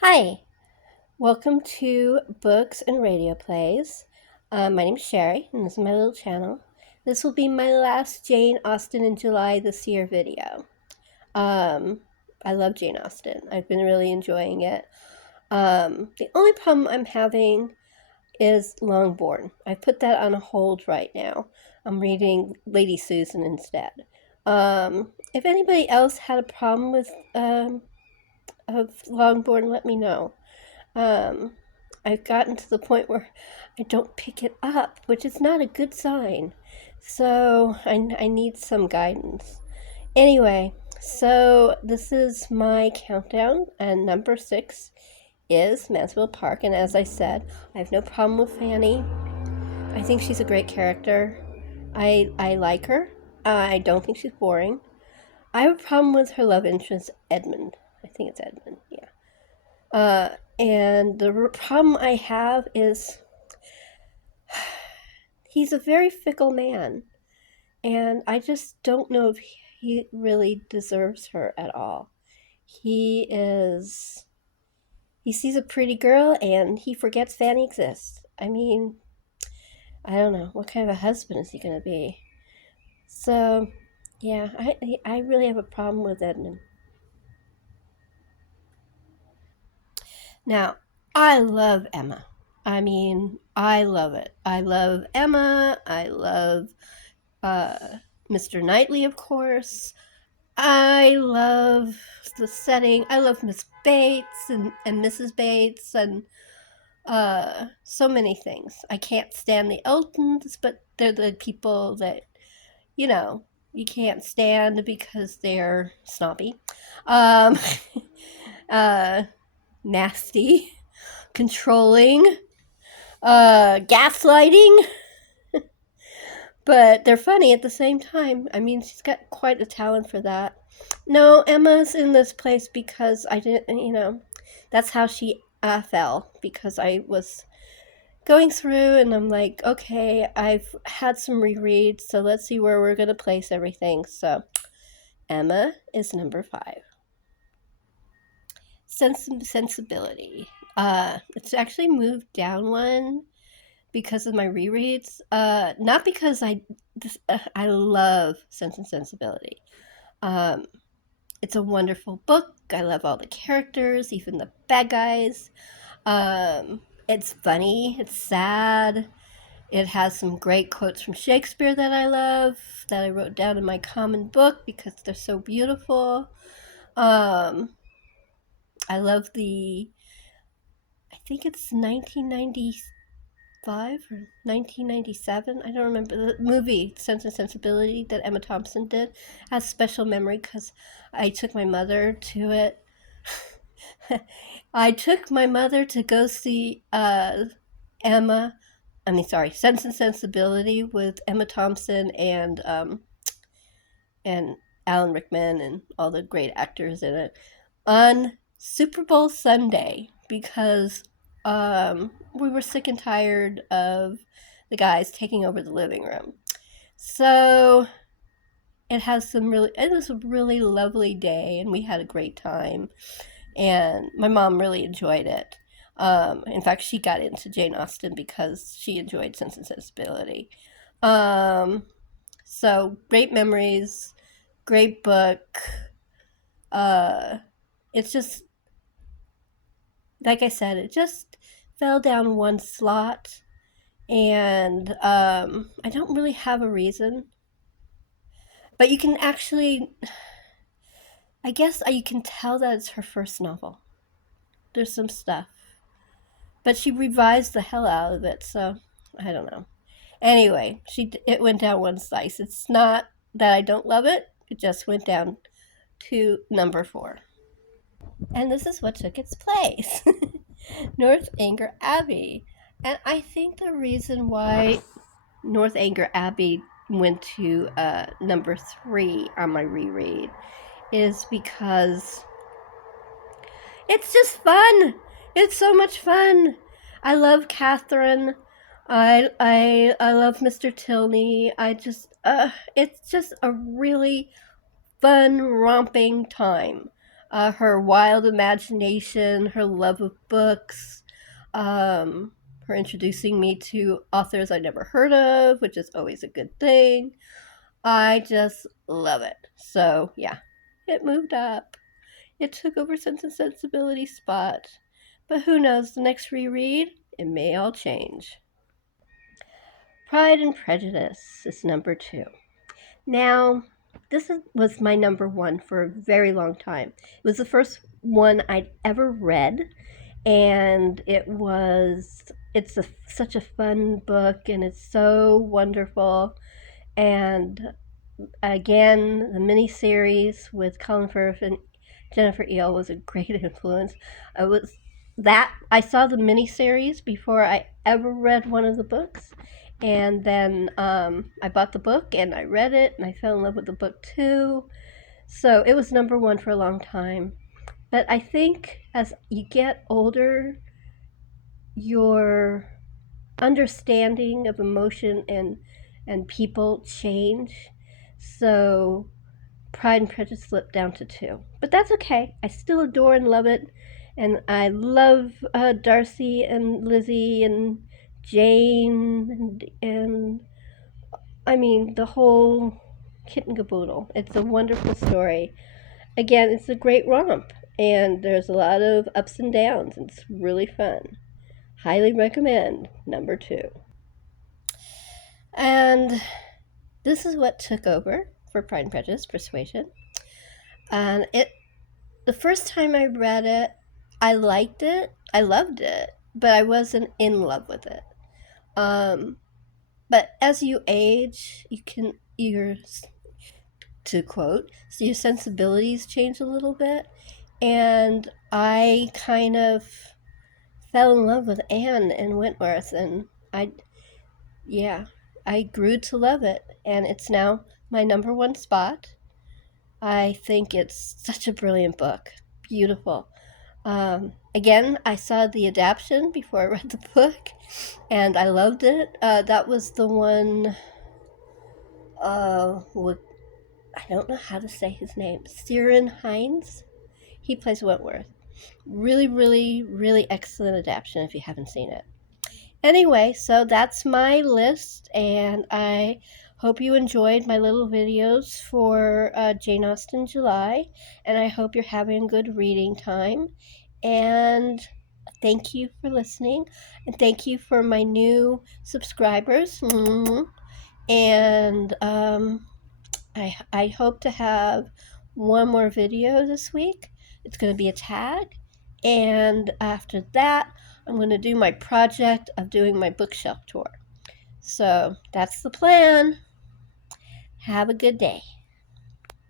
Hi, welcome to Books and Radio Plays. My name's Sherry, and this is my little channel. This will be my last Jane Austen in July this year video. Um, I love Jane Austen. I've been really enjoying it. The only problem I'm having is Longbourn. I put that on hold right now. I'm reading Lady Susan instead. If anybody else had a problem with of Longbourn, let me know. um, I've gotten to the point where I don't pick it up, which is not a good sign. So I need some guidance. Anyway, so this is my countdown, and number 6 is Mansfield Park. And as I said, I have no problem with Fanny. I think she's a great character. I like her. I don't think she's boring. I have a problem with her love interest, Edmund. I think it's Edmund, yeah. And the problem I have is he's a very fickle man, and I just don't know if he really deserves her at all. He is. He sees a pretty girl and he forgets Fanny exists. I mean, I don't know. What kind of a husband is he going to be? So, yeah, I really have a problem with Edmund. Now, I love Emma. I mean, I love it. I love Emma. I love uh, Mr. Knightley, of course. I love the setting. I love Miss Bates and Mrs. Bates and so many things. I can't stand the Eltons, but they're the people that, you know, you can't stand because they're snobby, um, uh, nasty, controlling, gaslighting, but they're funny at the same time. I mean, she's got quite a talent for that. No, Emma's in this place because I didn't, that's how she fell, because I was going through and I'm like, okay, I've had some rereads, so let's see where we're going to place everything. So, Emma is number 5. Sense and Sensibility. It's actually moved down one because of my rereads. Not because I love Sense and Sensibility. Um, it's a wonderful book. I love all the characters, even the bad guys. It's funny. It's sad. It has some great quotes from Shakespeare that I love, that I wrote down in my common book because they're so beautiful. Um, I love I think it's 1995 or 1997. I don't remember. The movie Sense and Sensibility that Emma Thompson did has special memory because I took my mother to it. I took my mother to go see Emma. I mean, sorry, Sense and Sensibility with Emma Thompson and Alan Rickman and all the great actors in it on Super Bowl Sunday because we were sick and tired of the guys taking over the living room. So it was a really lovely day, and we had a great time, and my mom really enjoyed it. In fact, she got into Jane Austen because she enjoyed Sense and Sensibility. Um, so great memories, great book. Uh, it's just, like I said, it just fell down one slot, and I don't really have a reason. But you can actually, I guess you can tell that it's her first novel. There's some stuff. But she revised the hell out of it, so I don't know. Anyway, it went down one slice. It's not that I don't love it, it just went down to number 4. And this is what took its place. Northanger Abbey. And I think the reason why Northanger Abbey went to number 3 on my reread is because it's just fun. It's so much fun. I love Catherine. I love Mr. Tilney. It's just a really fun romping time. Her wild imagination, her love of books, um, her introducing me to authors I never heard of, which is always a good thing. I just love it. So, yeah, it moved up. It took over Sense and Sensibility's spot. But who knows, the next reread, it may all change. Pride and Prejudice is number 2. Now, was my number 1 for a very long time. It was the first one I'd ever read, and such a fun book, and it's so wonderful. And again, the miniseries with Colin Firth and Jennifer Eel was a great influence. I saw the miniseries before I ever read one of the books, and then I bought the book and I read it and I fell in love with the book too. So it was number 1 for a long time. But I think as you get older, your understanding of emotion and people change. So Pride and Prejudice slipped down to 2. But that's okay. I still adore and love it. And I love Darcy and Lizzie and Jane and I mean, the whole kit and caboodle. It's a wonderful story. Again, it's a great romp. And there's a lot of ups and downs. And it's really fun. Highly recommend number 2. And this is what took over for Pride and Prejudice, Persuasion. And the first time I read it, I liked it. I loved it, but I wasn't in love with it. But as you age, to quote, so your sensibilities change a little bit. And I kind of fell in love with Anne and Wentworth, and I grew to love it, and it's now my number 1 spot. I think it's such a brilliant book. Beautiful. Again, I saw the adaptation before I read the book, and I loved it. That was the one, I don't know how to say his name, Ciarán Hinds. He plays Wentworth. Really, really, really excellent adaptation if you haven't seen it. Anyway, so that's my list, and I hope you enjoyed my little videos for Jane Austen July, and I hope you're having a good reading time. And thank you for listening, and thank you for my new subscribers. And I hope to have one more video this week. It's going to be a tag, and after that, I'm going to do my project of doing my bookshelf tour. So that's the plan. Have a good day.